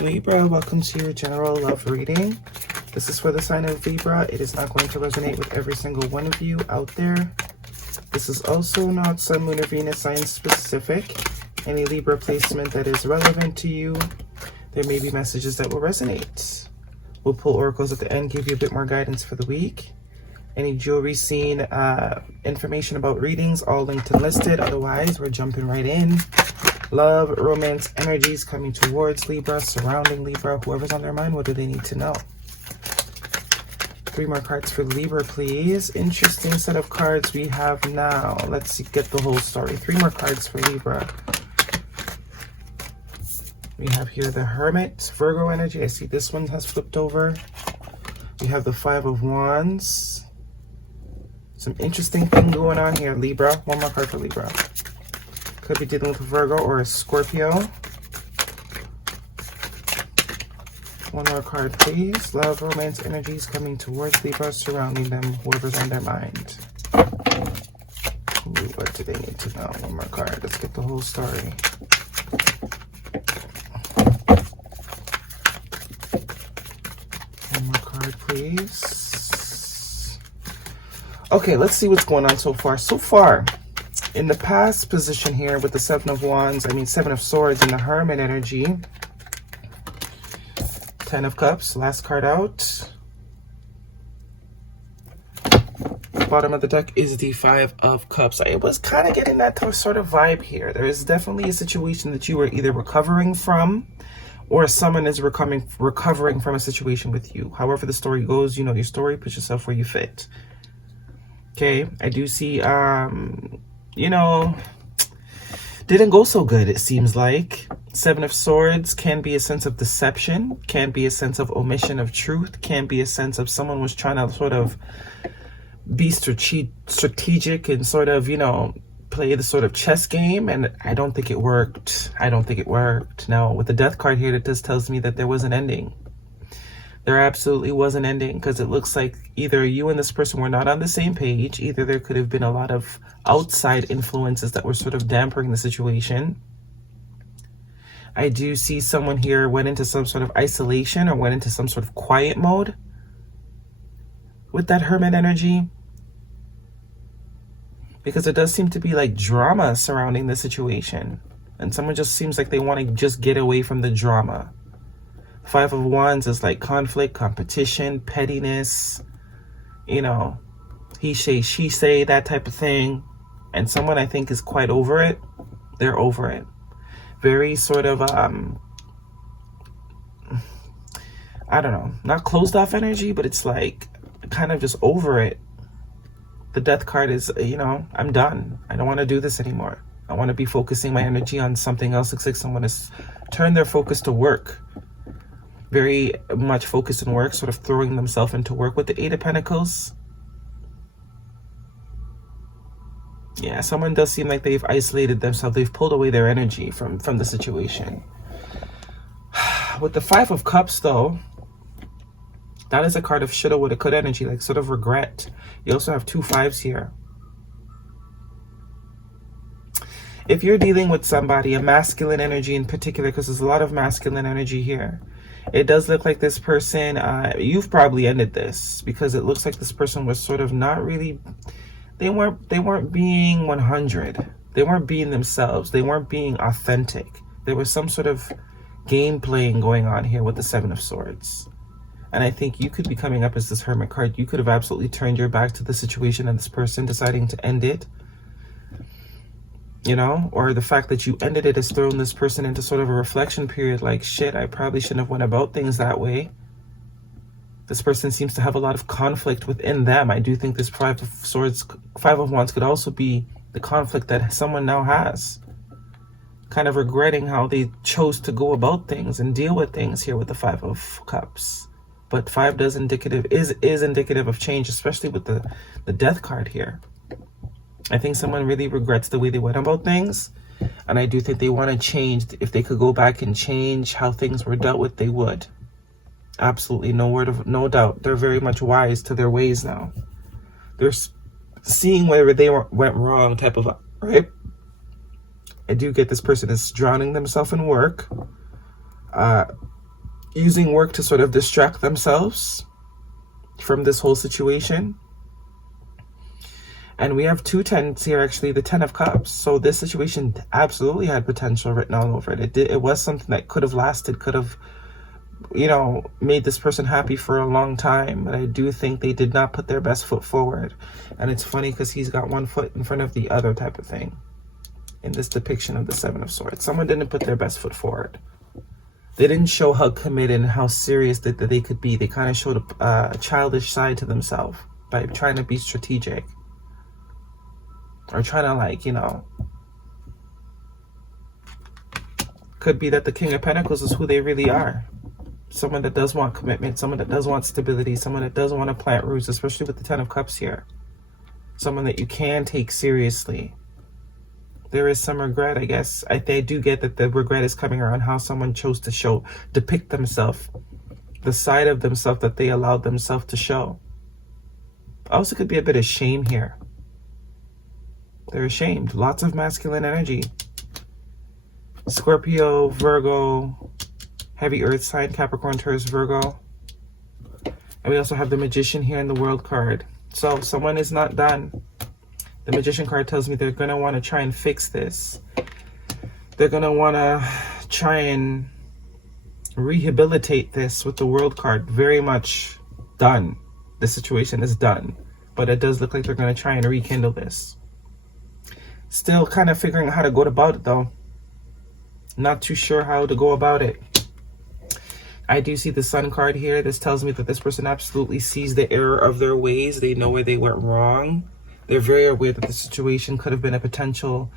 Libra, welcome to your general love reading. This is for the sign of Libra. It is not going to resonate with every single one of you out there. This is also not Sun, Moon, or Venus sign specific. Any Libra placement that is relevant to you, there may be messages that will resonate. We'll pull oracles at the end, give you a bit more guidance for the week. Any jewelry scene, information about readings, all linked and listed. Otherwise, we're jumping right in. Love, romance, energies coming towards Libra, surrounding Libra. Whoever's on their mind, what do they need to know? 3 more cards for Libra, please. Interesting set of cards we have now. Let's see, get the whole story. 3 more cards for Libra. We have here the Hermit, Virgo energy. I see this one has flipped over. We have the 5 of Wands. Some interesting thing going on here, Libra. 1 more card for Libra. Could be dealing with a Virgo or a Scorpio. 1 more card, please. Love, romance, energies coming towards Libra, surrounding them, whoever's on their mind. Ooh, what do they need to know? 1 more card. Let's get the whole story. One more card, please. Okay, let's see what's going on so far. So far, in the past position here with the 7 of Wands, 7 of Swords and the Hermit energy. 10 of Cups, last card out. Bottom of the deck is the 5 of Cups. I was kind of getting that sort of vibe here. There is definitely a situation that you are either recovering from or someone is recovering from a situation with you. However the story goes, you know your story, put yourself where you fit. Okay, I do see, didn't go so good, it seems like. 7 of Swords can be a sense of deception, can be a sense of omission of truth, can be a sense of someone was trying to sort of be strategic and sort of, play the sort of chess game, and I don't think it worked. Now, with the Death card here, it just tells me that there was an ending. There absolutely was an ending, because it looks like either you and this person were not on the same page, either there could have been a lot of outside influences that were sort of dampering the situation. I do see someone here went into some sort of isolation or went into some sort of quiet mode with that Hermit energy, because it does seem to be like drama surrounding the situation, and someone just seems like they want to just get away from the drama. 5 of Wands is like conflict, competition, pettiness, he say, she say, that type of thing. And someone I think is quite over it. They're over it. Very sort of, I don't know, not closed off energy, but it's like kind of just over it. The Death card is, I'm done. I don't want to do this anymore. I want to be focusing my energy on something else. Looks like someone has turned their focus to work. Very much focused on work, sort of throwing themselves into work with the 8 of Pentacles. Yeah, someone does seem like they've isolated themselves. They've pulled away their energy from the situation. With the 5 of Cups, though, that is a card of shoulda, woulda, coulda energy, like sort of regret. You also have 2 5s here. If you're dealing with somebody, a masculine energy in particular, because there's a lot of masculine energy here, it does look like this person, you've probably ended this, because it looks like this person was sort of not really, they weren't being 100. They weren't being themselves. They weren't being authentic. There was some sort of game playing going on here with the 7 of Swords. And I think you could be coming up as this Hermit card. You could have absolutely turned your back to the situation and this person deciding to end it. Or the fact that you ended it has thrown this person into sort of a reflection period, like, shit, I probably shouldn't have went about things that way. This person seems to have a lot of conflict within them. I do think this 5 of Swords, 5 of Wands could also be the conflict that someone now has. Kind of regretting how they chose to go about things and deal with things here with the 5 of Cups. But 5 is indicative of change, especially with the Death card here. I think someone really regrets the way they went about things. And I do think they want to change. If they could go back and change how things were dealt with, they would. Absolutely, no doubt. They're very much wise to their ways now. They're seeing where they went wrong type of, right? I do get this person is drowning themselves in work. using work to sort of distract themselves from this whole situation. And we have 2 tens here, actually, the 10 of Cups. So this situation absolutely had potential written all over it. It was something that could have lasted, could have, you know, made this person happy for a long time. But I do think they did not put their best foot forward. And it's funny because he's got one foot in front of the other type of thing in this depiction of the 7 of Swords. Someone didn't put their best foot forward. They didn't show how committed and how serious that they could be. They kind of showed a childish side to themselves by trying to be strategic. Or trying to, like, you know, could be that the King of Pentacles is who they really are. Someone that does want commitment, someone that does want stability, someone that does want to plant roots, especially with the 10 of Cups here. Someone that you can take seriously. There is some regret, I guess. I do get that the regret is coming around how someone chose to depict themselves, the side of themselves that they allowed themselves to show. Also could be a bit of shame here. They're ashamed. Lots of masculine energy. Scorpio, Virgo, heavy earth sign, Capricorn, Taurus, Virgo. And we also have the Magician here in the World card. So someone is not done. The Magician card tells me they're going to want to try and fix this. They're going to want to try and rehabilitate this with the World card. Very much done. The situation is done. But it does look like they're going to try and rekindle this. Still kind of figuring out how to go about it, though. Not too sure how to go about it. I do see the Sun card here. This tells me that this person absolutely sees the error of their ways. They know where they went wrong. They're very aware that the situation could have been a potential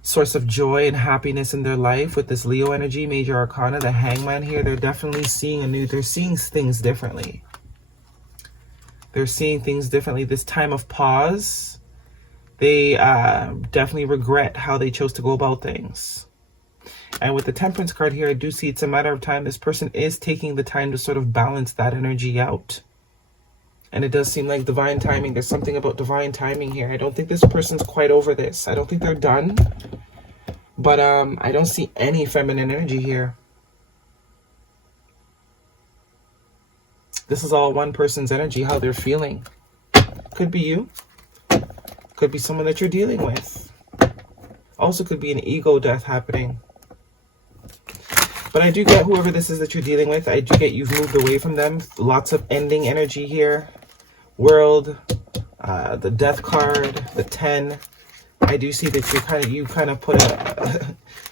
source of joy and happiness in their life. With this Leo energy, Major Arcana, the Hangman here, they're definitely seeing they're seeing things differently. They're seeing things differently. This time of pause, they definitely regret how they chose to go about things. And with the Temperance card here, I do see it's a matter of time. This person is taking the time to sort of balance that energy out. And it does seem like divine timing. There's something about divine timing here. I don't think this person's quite over this. I don't think they're done. But I don't see any feminine energy here. This is all one person's energy, how they're feeling. Could be you. Could be someone that you're dealing with. Also could be an ego death happening. But I do get whoever this is that you're dealing with. I do get you've moved away from them. Lots of ending energy here. World, the Death card, the 10. I do see that you kind of put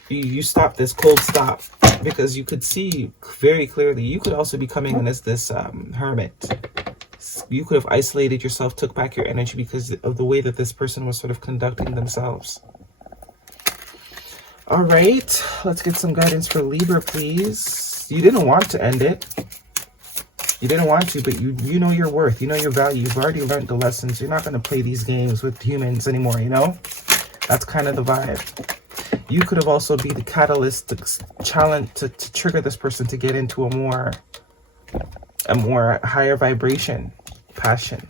you stopped this cold stop because you could see very clearly. You could also be coming in as this hermit. You could have isolated yourself, took back your energy because of the way that this person was sort of conducting themselves. All right, let's get some guidance for Libra, please. You didn't want to end it. You didn't want to, but you know your worth. You know your value. You've already learned the lessons. You're not going to play these games with humans anymore, you know? That's kind of the vibe. You could have also be the catalyst to challenge, to trigger this person to get into a more higher vibration, passion.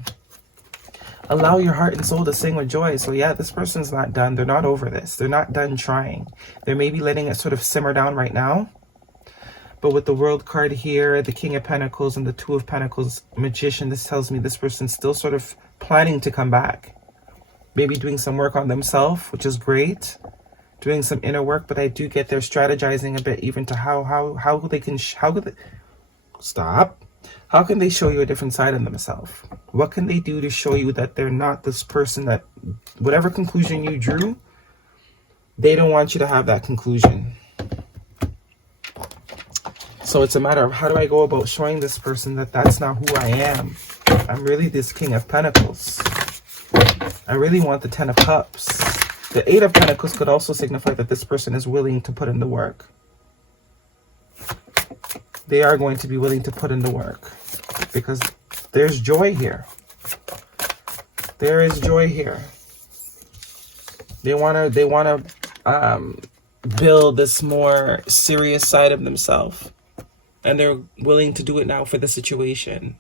Allow your heart and soul to sing with joy. So yeah, this person's not done. They're not over this. They're not done trying. They're maybe letting it sort of simmer down right now. But with the World card here, the King of Pentacles and the Two of Pentacles, Magician, this tells me this person's still sort of planning to come back. Maybe doing some work on themselves, which is great. Doing some inner work, but I do get they're strategizing a bit even to how they can, stop. How can they show you a different side of themselves? What can they do to show you that they're not this person that, whatever conclusion you drew, they don't want you to have that conclusion. So it's a matter of how do I go about showing this person that that's not who I am. I'm really this King of Pentacles. I really want the 10 of Cups. The 8 of Pentacles could also signify that this person is willing to put in the work. They are going to be willing to put in the work because there's joy here. There is joy here. They want to build this more serious side of themselves, and they're willing to do it now for the situation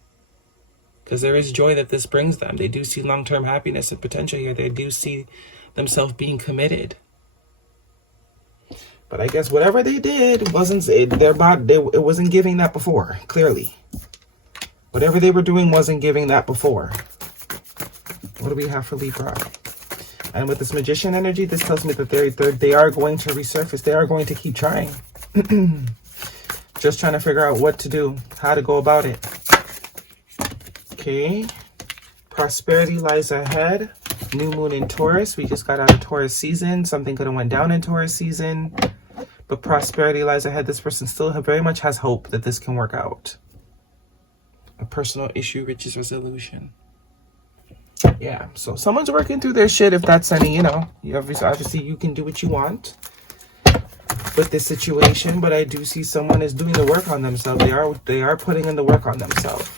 because there is joy that this brings them. They do see long-term happiness and potential here. They do see themselves being committed. But I guess whatever they did wasn't, it wasn't giving that before, clearly. Whatever they were doing wasn't giving that before. What do we have for Libra? And with this Magician energy, this tells me that they are going to resurface. They are going to keep trying. Just trying to figure out what to do, how to go about it. Okay. Prosperity lies ahead. New moon in Taurus. We just got out of Taurus season. Something could have went down in Taurus season. But prosperity lies ahead. This person still very much has hope that this can work out. A personal issue reaches resolution. Yeah, so someone's working through their shit. If that's any, you know, obviously you can do what you want with this situation, but I do see someone is doing the work on themselves. They are putting in the work on themselves.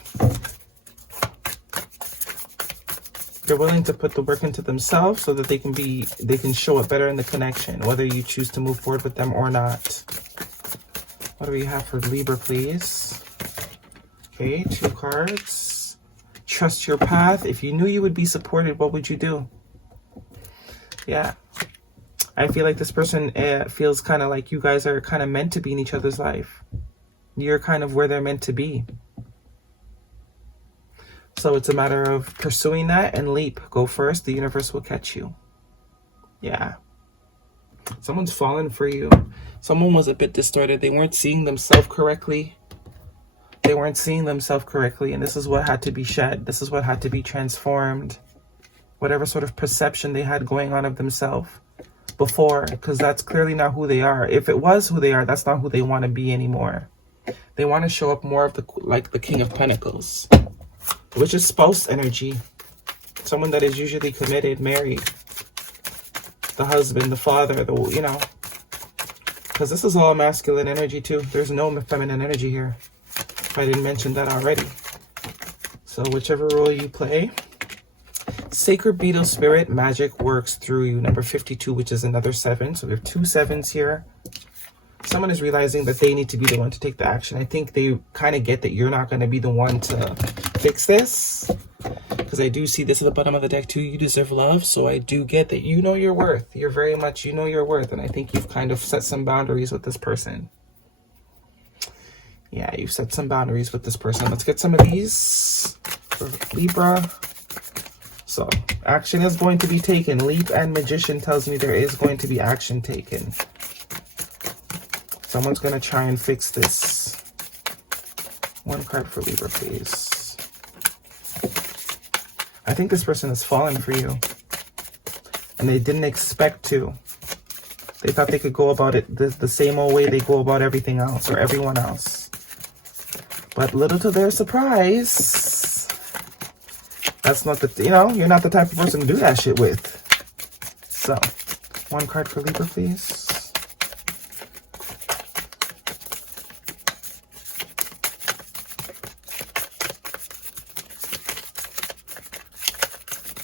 They're willing to put the work into themselves so that they can show it better in the connection, whether you choose to move forward with them or not. What do we have for Libra, please? Okay, 2 cards. Trust your path. If you knew you would be supported, what would you do? Yeah. I feel like this person feels kind of like you guys are kind of meant to be in each other's life. You're kind of where they're meant to be. So it's a matter of pursuing that and leap. Go first. The universe will catch you. Yeah. Someone's fallen for you. Someone was a bit distorted. They weren't seeing themselves correctly. They weren't seeing themselves correctly. And this is what had to be shed. This is what had to be transformed. Whatever sort of perception they had going on of themselves before. Because that's clearly not who they are. If it was who they are, that's not who they want to be anymore. They want to show up more of the King of Pentacles. Which is spouse energy. Someone that is usually committed, married. The husband, the father, you know. Because this is all masculine energy too. There's no feminine energy here. If I didn't mention that already. So whichever role you play. Sacred Beetle Spirit, magic works through you. Number 52, which is another 7. So we have 2 7s here. Someone is realizing that they need to be the one to take the action. I think they kind of get that you're not going to be the one to fix this. Because I do see this at the bottom of the deck too. You deserve love. So I do get that you know your worth. You're very much, you know your worth. And I think you've kind of set some boundaries with this person. Yeah, you've set some boundaries with this person. Let's get some of these for Libra. So action is going to be taken. Leap and Magician tells me there is going to be action taken. Someone's going to try and fix this. 1 card for Libra, please. I think this person has fallen for you. And they didn't expect to. They thought they could go about it the same old way they go about everything else or everyone else. But little to their surprise, that's not the, you know, you're not the type of person to do that shit with. So, 1 card for Libra, please.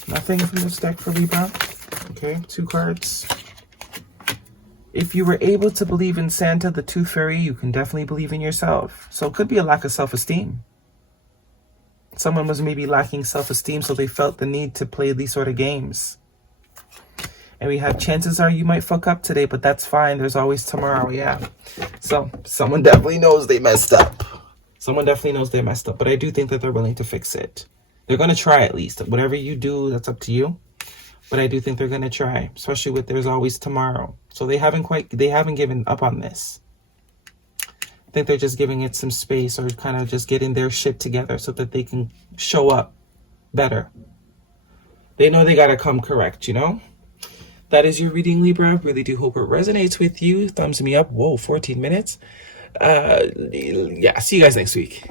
Nothing from this deck for Libra. Okay, 2 cards. If you were able to believe in Santa, the Tooth Fairy, you can definitely believe in yourself. So it could be a lack of self-esteem. Someone was maybe lacking self-esteem, so they felt the need to play these sort of games. And we have chances are you might fuck up today, but that's fine. There's always tomorrow, yeah. So someone definitely knows they messed up. Someone definitely knows they messed up, but I do think that they're willing to fix it. They're going to try at least. Whatever you do, that's up to you. But I do think they're going to try, especially with there's always tomorrow. So they haven't given up on this. I think they're just giving it some space or kind of just getting their shit together so that they can show up better. They know they got to come correct, you know? That is your reading, Libra. Really do hope it resonates with you. Thumbs me up. Whoa, 14 minutes. Yeah, see you guys next week.